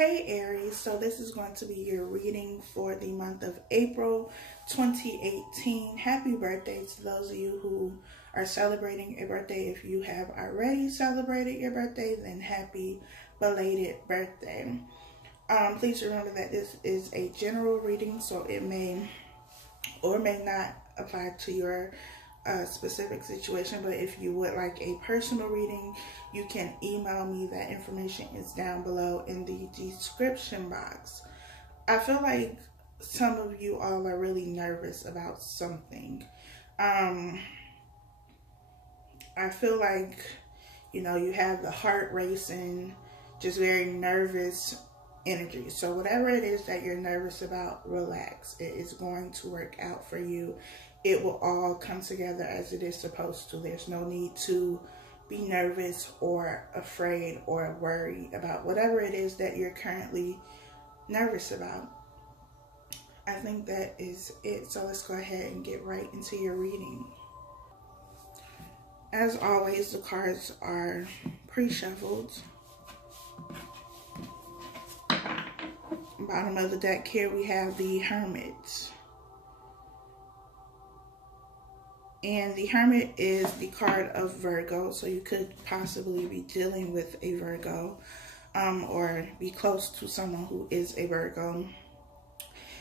Hey Aries, so this is going to be your reading for the month of April 2018. Happy birthday to those of you who are celebrating a birthday. If you have already celebrated your birthday, then happy belated birthday. Please remember that this is a general reading, so it may or may not apply to your specific situation, but if you would like a personal reading, you can email me. That information is down below in the description box. I feel like some of you all are really nervous about something. I feel like, you know, you have the heart racing, just very nervous energy. So whatever it is that you're nervous about, relax. It is going to work out for you. It will all come together as it is supposed to. There's no need to be nervous or afraid or worried about whatever it is that you're currently nervous about. I think that is it. So let's go ahead and get right into your reading. As always, the cards are pre-shuffled. Bottom of the deck here we have the Hermit. And the Hermit is the card of Virgo, so you could possibly be dealing with a Virgo or be close to someone who is a Virgo.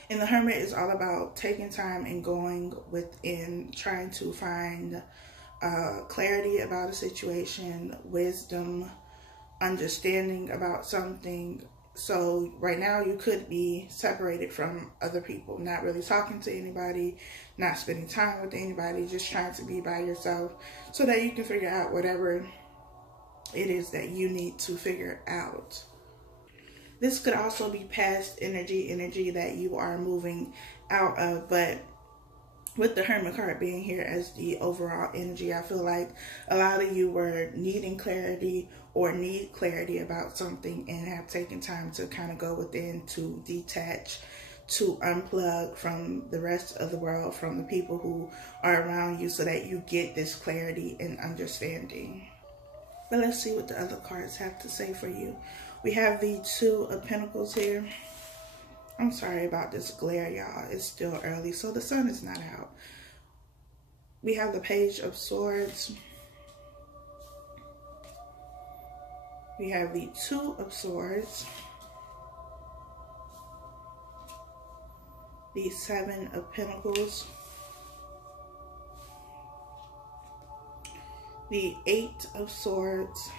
And the Hermit is all about taking time and going within, trying to find clarity about a situation, wisdom, understanding about something. So right now you could be separated from other people, not really talking to anybody, not spending time with anybody, just trying to be by yourself so that you can figure out whatever it is that you need to figure out. This could also be past energy that you are moving out of, but with the Hermit card being here as the overall energy, I feel like a lot of you were needing clarity or need clarity about something and have taken time to kind of go within, to detach, to unplug from the rest of the world, from the people who are around you, so that you get this clarity and understanding. But let's see what the other cards have to say for you. We have the Two of Pentacles here. I'm sorry about this glare, y'all. It's still early, so the sun is not out. We have the Page of Swords. We have the Two of Swords. The Seven of Pentacles. The Eight of Swords.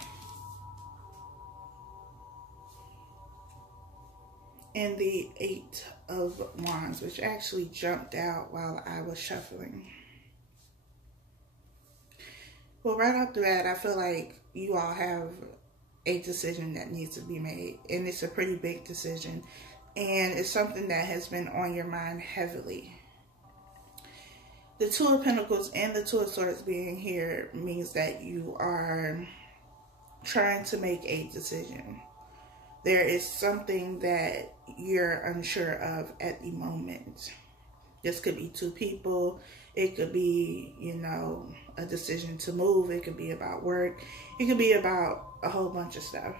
And the Eight of Wands, which actually jumped out while I was shuffling. Well, right off the bat, I feel like you all have a decision that needs to be made. And it's a pretty big decision. And it's something that has been on your mind heavily. The Two of Pentacles and the Two of Swords being here means that you are trying to make a decision. There is something that you're unsure of at the moment. This could be two people. It could be, you know, a decision to move. It could be about work. It could be about a whole bunch of stuff.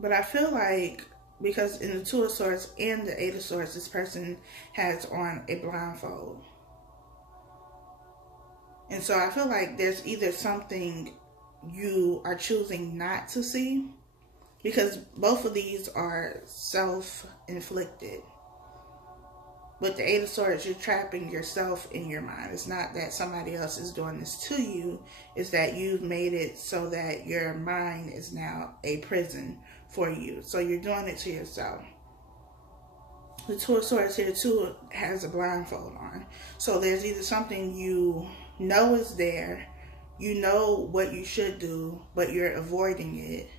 But I feel like, because in the Two of Swords and the Eight of Swords, this person has on a blindfold. And so I feel like there's either something you are choosing not to see, because both of these are self-inflicted. With the Eight of Swords, you're trapping yourself in your mind. It's not that somebody else is doing this to you. It's that you've made it so that your mind is now a prison for you. So you're doing it to yourself. The Two of Swords here too has a blindfold on. So there's either something you know is there, you know what you should do, but you're avoiding it,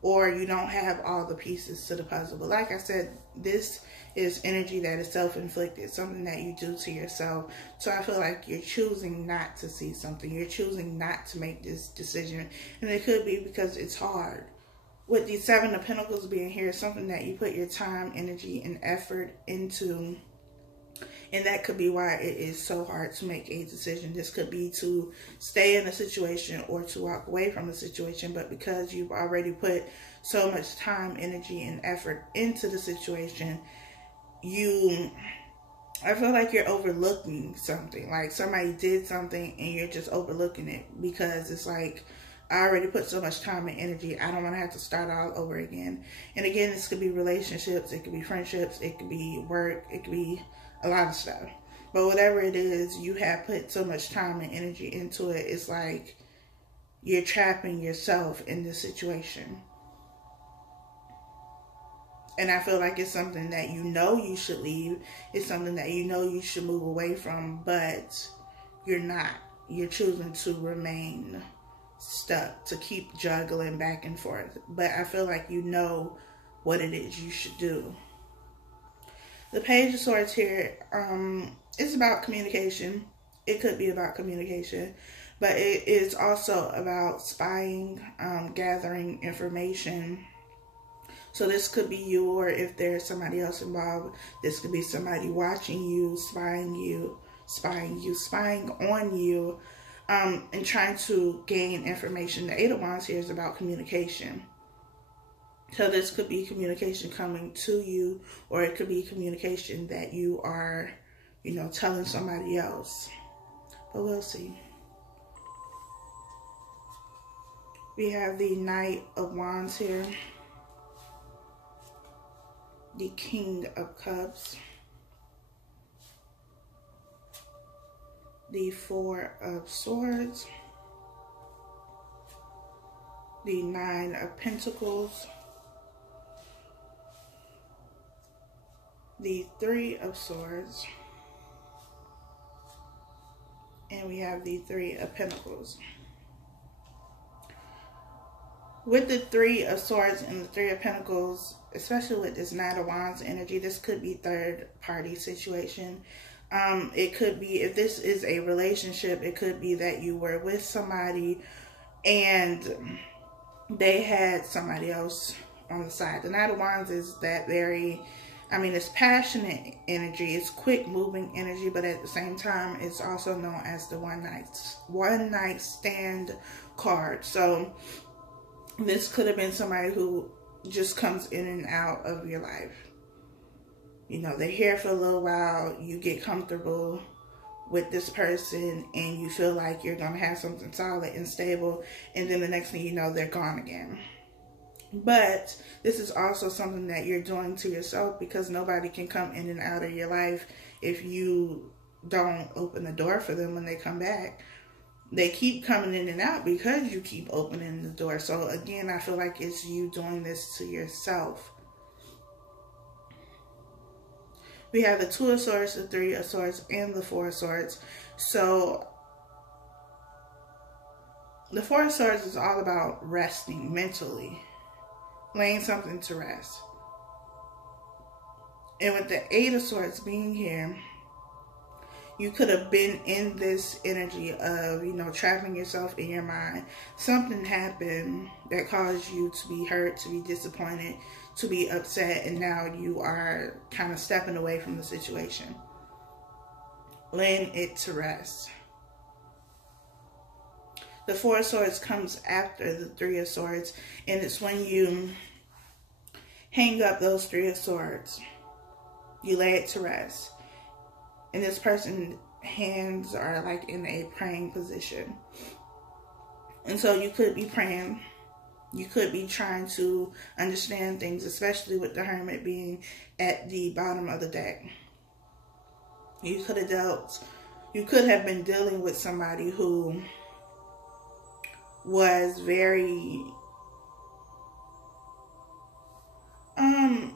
or you don't have all the pieces to the puzzle. But like I said, this is energy that is self-inflicted, something that you do to yourself. So I feel like you're choosing not to see something. You're choosing not to make this decision. And it could be because it's hard. With the Seven of Pentacles being here, something that you put your time, energy, and effort into And that could be why it is so hard to make a decision. This could be to stay in a situation or to walk away from the situation. But because you've already put so much time, energy, and effort into the situation, I feel like you're overlooking something. Like somebody did something and you're just overlooking it because it's like, I already put so much time and energy. I don't want to have to start all over again. And again, this could be relationships. It could be friendships. It could be work. It could be a lot of stuff. But whatever it is, you have put so much time and energy into it. It's like you're trapping yourself in this situation. And I feel like it's something that you know you should leave. It's something that you know you should move away from, but you're not. You're choosing to remain stuck, to keep juggling back and forth. But I feel like you know what it is you should do. The Page of Swords here is about communication. It could be about communication, but it is also about spying, gathering information. So this could be you, or if there's somebody else involved, this could be somebody watching you, spying on you, and trying to gain information. The Eight of Wands here is about communication. So this could be communication coming to you, or it could be communication that you are, telling somebody else. But we'll see. We have the Knight of Wands here. The King of Cups. The Four of Swords. The Nine of Pentacles. The Three of Swords. And we have the Three of Pentacles. With the Three of Swords and the Three of Pentacles, especially with this Knight of Wands energy, this could be third party situation. It could be, if this is a relationship, it could be that you were with somebody and they had somebody else on the side. The Knight of Wands is that very, it's passionate energy. It's quick moving energy, but at the same time, it's also known as the one night stand card. So this could have been somebody who just comes in and out of your life. They're here for a little while. You get comfortable with this person and you feel like you're going to have something solid and stable. And then the next thing you know, they're gone again. But this is also something that you're doing to yourself, because nobody can come in and out of your life if you don't open the door for them when they come back. They keep coming in and out because you keep opening the door. So again, I feel like it's you doing this to yourself. We have the Two of Swords, the Three of Swords, and the Four of Swords. So the Four of Swords is all about resting mentally, laying something to rest. And with the Eight of Swords being here, you could have been in this energy of, trapping yourself in your mind. Something happened that caused you to be hurt, to be disappointed, to be upset, and now you are kind of stepping away from the situation, laying it to rest. The Four of Swords comes after the Three of Swords, and it's when you hang up those Three of Swords, you lay it to rest. And this person's hands are like in a praying position. And so you could be praying. You could be trying to understand things, especially with the Hermit being at the bottom of the deck. You could have been dealing with somebody who was very, I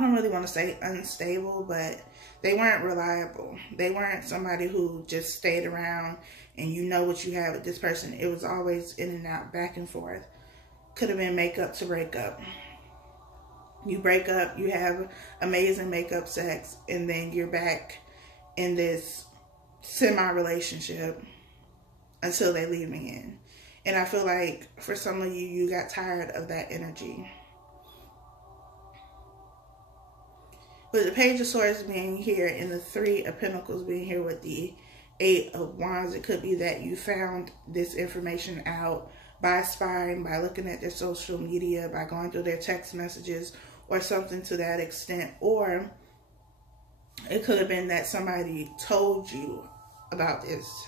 don't really want to say unstable, but they weren't reliable. They weren't somebody who just stayed around and you know what you have with this person. It was always in and out, back and forth. Could have been makeup to break up. You break up, you have amazing makeup sex, and then you're back in this semi-relationship until they leave me in. And I feel like for some of you, you got tired of that energy. With the Page of Swords being here and the Three of Pentacles being here with the Eight of Wands, it could be that you found this information out by spying, by looking at their social media, by going through their text messages, or something to that extent. Or it could have been that somebody told you about this.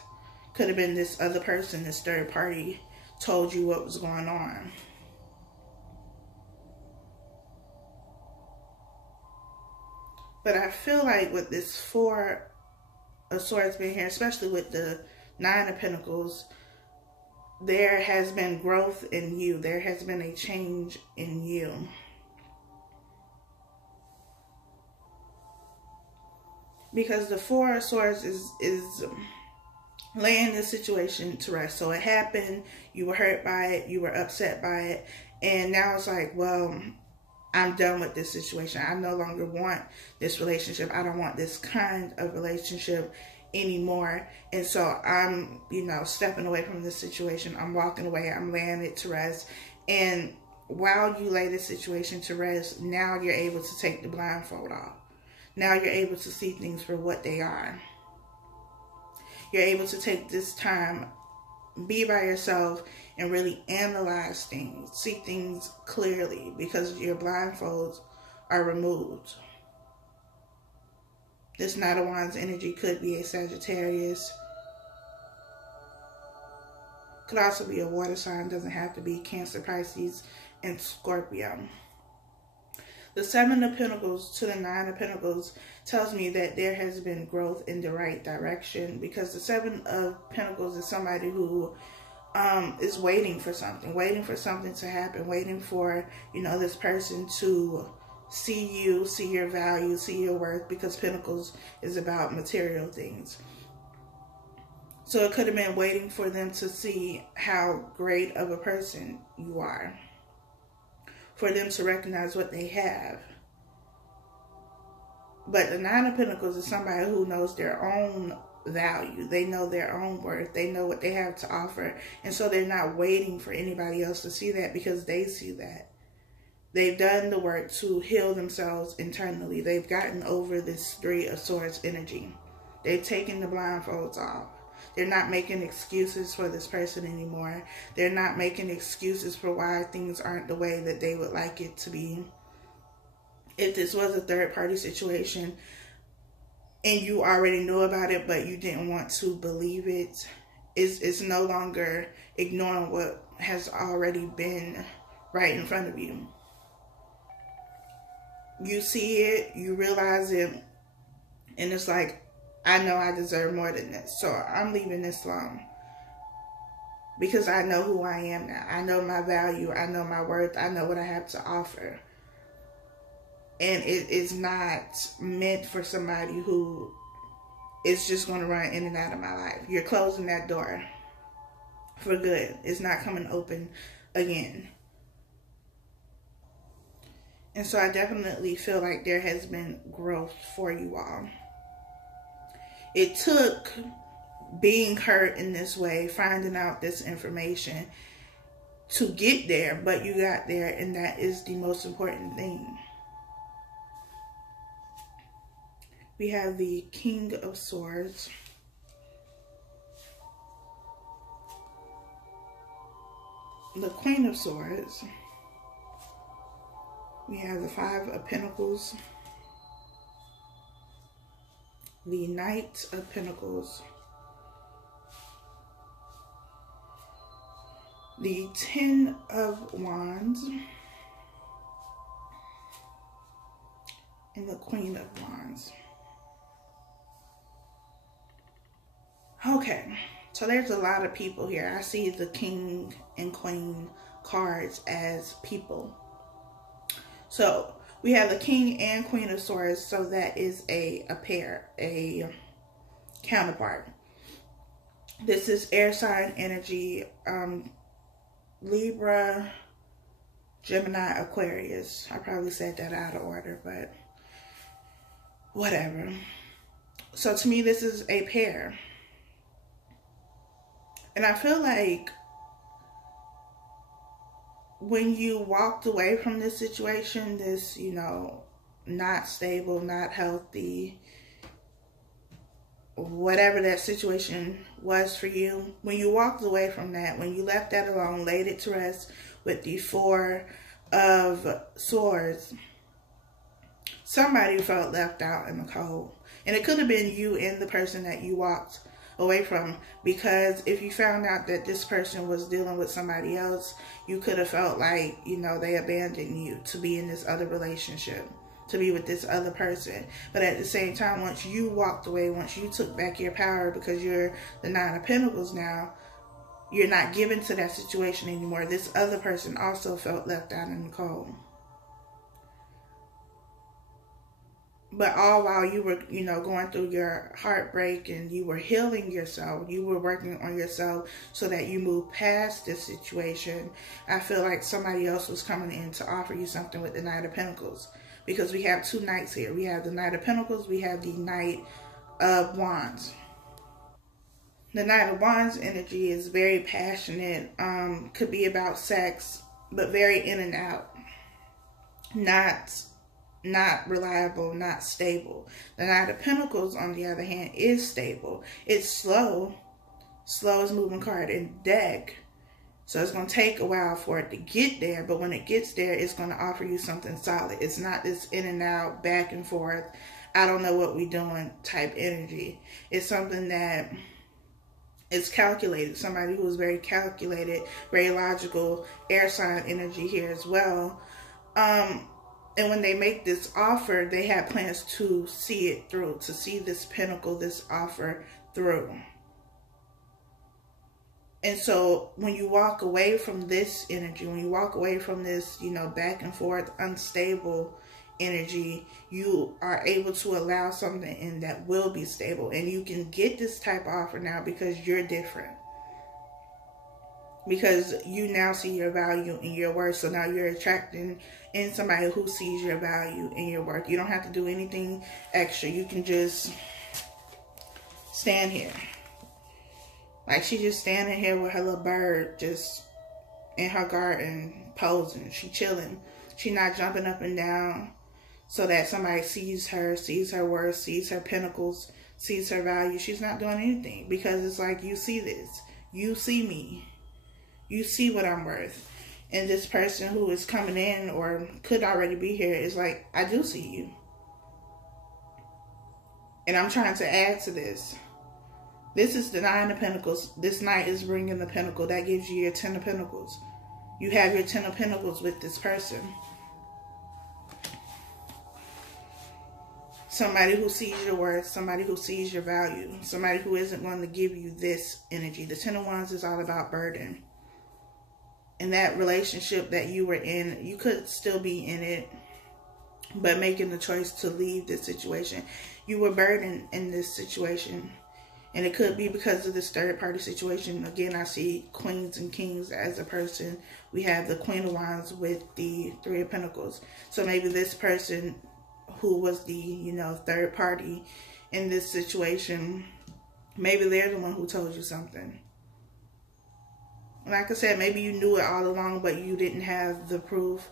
Could have been this other person, this third party, told you what was going on. But I feel like with this Four of Swords being here, especially with the Nine of Pentacles, there has been growth in you. There has been a change in you. Because the Four of Swords is laying this situation to rest. So it happened, you were hurt by it, you were upset by it, and now it's like, well, I'm done with this situation. I no longer want this relationship. I don't want this kind of relationship anymore. And so I'm, stepping away from this situation. I'm walking away. I'm laying it to rest. And while you lay this situation to rest, now you're able to take the blindfold off. Now you're able to see things for what they are. You're able to take this time, be by yourself, and really analyze things, see things clearly, because your blindfolds are removed. This Knight of Wands energy could be a Sagittarius. Could also be a water sign, doesn't have to be. Cancer, Pisces, and Scorpio. The Seven of Pentacles to the Nine of Pentacles tells me that there has been growth in the right direction, because the Seven of Pentacles is somebody who is waiting for something to happen, waiting for, this person to see you, see your value, see your worth, because Pentacles is about material things. So it could have been waiting for them to see how great of a person you are, for them to recognize what they have. But the Nine of Pentacles is somebody who knows their own value. They know their own worth. They know what they have to offer. And so they're not waiting for anybody else to see that, because they see that. They've done the work to heal themselves internally. They've gotten over this Three of Swords energy. They've taken the blindfolds off. They're not making excuses for this person anymore. They're not making excuses for why things aren't the way that they would like it to be. If this was a third-party situation and you already knew about it, but you didn't want to believe it, it's no longer ignoring what has already been right in front of you. You see it, you realize it, and it's like, I know I deserve more than this, so I'm leaving this alone. Because I know who I am now. I know my value, I know my worth, I know what I have to offer. And it is not meant for somebody who is just going to run in and out of my life. You're closing that door for good. It's not coming open again. And so I definitely feel like there has been growth for you all. It took being hurt in this way, finding out this information to get there, but you got there, and that is the most important thing. We have the King of Swords. The Queen of Swords. We have the Five of Pentacles. The Knight of Pentacles. The Ten of Wands. And the Queen of Wands. Okay, so there's a lot of people here. I see the King and Queen cards as people. So we have the King and Queen of Swords, so that is a pair, a counterpart. This is air sign energy, Libra, Gemini, Aquarius. I probably said that out of order, but whatever. So to me, this is a pair. And I feel like when you walked away from this situation, this, not stable, not healthy, whatever that situation was for you, when you walked away from that, when you left that alone, laid it to rest with the Four of Swords, somebody felt left out in the cold. And it could have been you and the person that you walked away from, because if you found out that this person was dealing with somebody else, you could have felt like, you know, they abandoned you to be in this other relationship, to be with this other person. But at the same time, once you walked away, once you took back your power, because you're the Nine of Pentacles now, you're not given to that situation anymore. This other person also felt left out in the cold. But all while you were, you know, going through your heartbreak and you were healing yourself, you were working on yourself so that you move past this situation, I feel like somebody else was coming in to offer you something with the Knight of Pentacles. Because we have two knights here. We have the Knight of Pentacles, we have the Knight of Wands. The Knight of Wands energy is very passionate, could be about sex, but very in and out. Not reliable, not stable. The Knight of Pentacles, on the other hand, is stable. It's slow. Slow is moving card in deck. So it's going to take a while for it to get there. But when it gets there, it's going to offer you something solid. It's not this in and out, back and forth, I don't know what we're doing type energy. It's something that is calculated. Somebody who is very calculated, very logical, air sign energy here as well. And when they make this offer, they have plans to see it through, to see this pinnacle, this offer through. And so when you walk away from this energy, when you walk away from this, you know, back and forth, unstable energy, you are able to allow something in that will be stable. And you can get this type of offer now because you're different. Because you now see your value in your worth. So now you're attracting in somebody who sees your value in your worth. You don't have to do anything extra. You can just stand here. Like she's just standing here with her little bird just in her garden posing. She chilling. She not jumping up and down so that somebody sees her worth, sees her pinnacles, sees her value. She's not doing anything because it's like, you see this. You see me. You see what I'm worth. And this person who is coming in or could already be here is like, I do see you. And I'm trying to add to this. This is the Nine of Pentacles. This Knight is bringing the Pentacle. That gives you your Ten of Pentacles. You have your Ten of Pentacles with this person. Somebody who sees your worth. Somebody who sees your value. Somebody who isn't going to give you this energy. The Ten of Wands is all about burden. In that relationship that you were in, you could still be in it, but making the choice to leave this situation. You were burdened in this situation. And it could be because of this third party situation. Again, I see Queens and Kings as a person. We have the Queen of Wands with the Three of Pentacles. So maybe this person who was the, you know, third party in this situation, maybe they're the one who told you something. Like I said, maybe you knew it all along, but you didn't have the proof.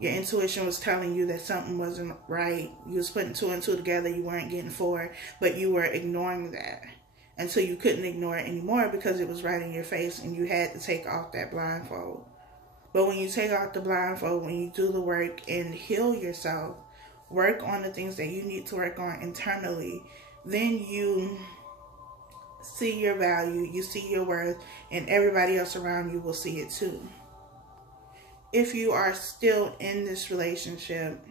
Your intuition was telling you that something wasn't right. You was putting two and two together. You weren't getting four, but you were ignoring that until you couldn't ignore it anymore because it was right in your face and you had to take off that blindfold. But when you take off the blindfold, when you do the work and heal yourself, work on the things that you need to work on internally, then you see your value, you see your worth, and everybody else around you will see it too. If you are still in this relationship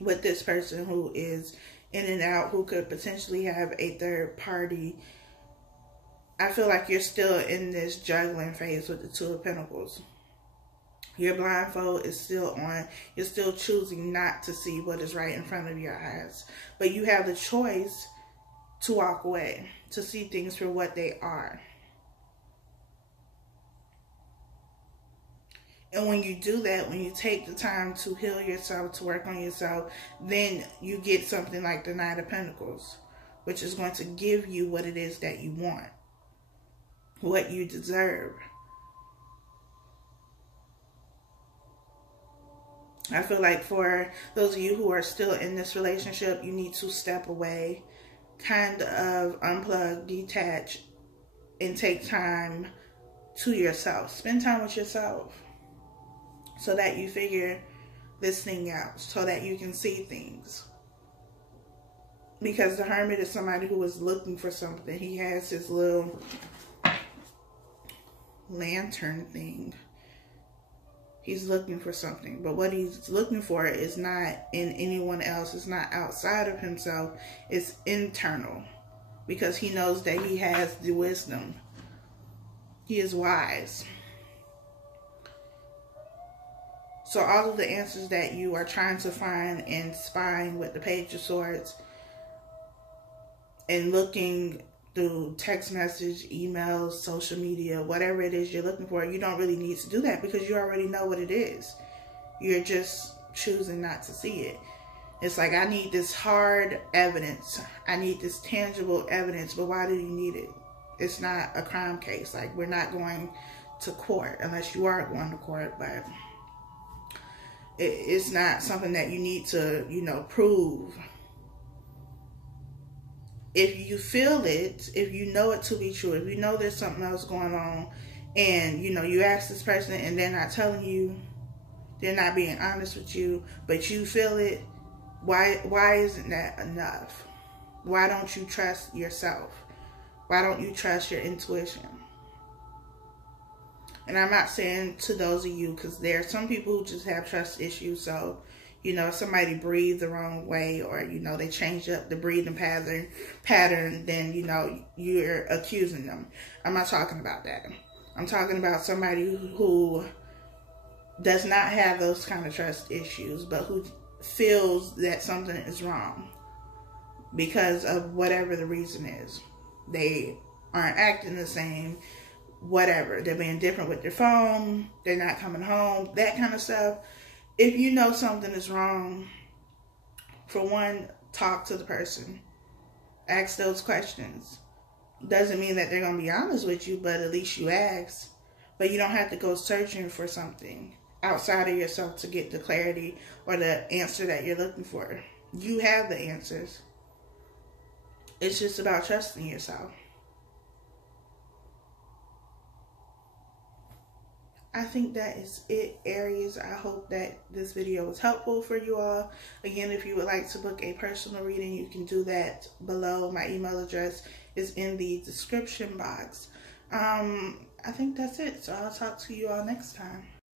with this person who is in and out, who could potentially have a third party, I feel like you're still in this juggling phase with the Two of Pentacles. Your blindfold is still on. You're still choosing not to see what is right in front of your eyes. But you have the choice to walk away, to see things for what they are. And when you do that, when you take the time to heal yourself, to work on yourself, then you get something like the Knight of Pentacles, which is going to give you what it is that you want, what you deserve. I feel like for those of you who are still in this relationship, you need to step away, kind of unplug, detach, and take time to yourself. Spend time with yourself so that you figure this thing out, so that you can see things. Because the Hermit is somebody who is looking for something. He has his little lantern thing. He's looking for something. But what he's looking for is not in anyone else. It's not outside of himself. It's internal. Because he knows that he has the wisdom. He is wise. So all of the answers that you are trying to find and spying with the Page of Swords and looking through text message, emails, social media, whatever it is you're looking for, you don't really need to do that because you already know what it is. You're just choosing not to see it. It's like, I need this hard evidence. I need this tangible evidence. But why do you need it? It's not a crime case. Like, we're not going to court unless you are going to court. But it's not something that you need to, you know, prove. If you feel it, if you know it to be true, if you know there's something else going on, and, you know, you ask this person and they're not telling you, they're not being honest with you, but you feel it, why isn't that enough? Why don't you trust yourself? Why don't you trust your intuition? And I'm not saying to those of you, because there are some people who just have trust issues. So, you know, if somebody breathed the wrong way, or, you know, they changed up the breathing pattern, then, you know, you're accusing them. I'm not talking about that. I'm talking about somebody who does not have those kind of trust issues, but who feels that something is wrong because of whatever the reason is. They aren't acting the same, whatever. They're being different with their phone. They're not coming home, that kind of stuff. If you know something is wrong, for one, talk to the person. Ask those questions. Doesn't mean that they're going to be honest with you, but at least you ask. But you don't have to go searching for something outside of yourself to get the clarity or the answer that you're looking for. You have the answers. It's just about trusting yourself. I think that is it, Aries. I hope that this video was helpful for you all. Again, if you would like to book a personal reading, you can do that below. My email address is in the description box. I think that's it. So I'll talk to you all next time.